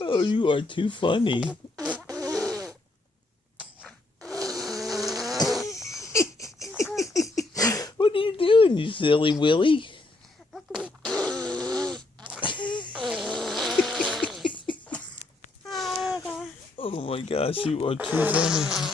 Oh, you are too funny. What are you doing, you silly Willy? Oh my gosh, you are too funny.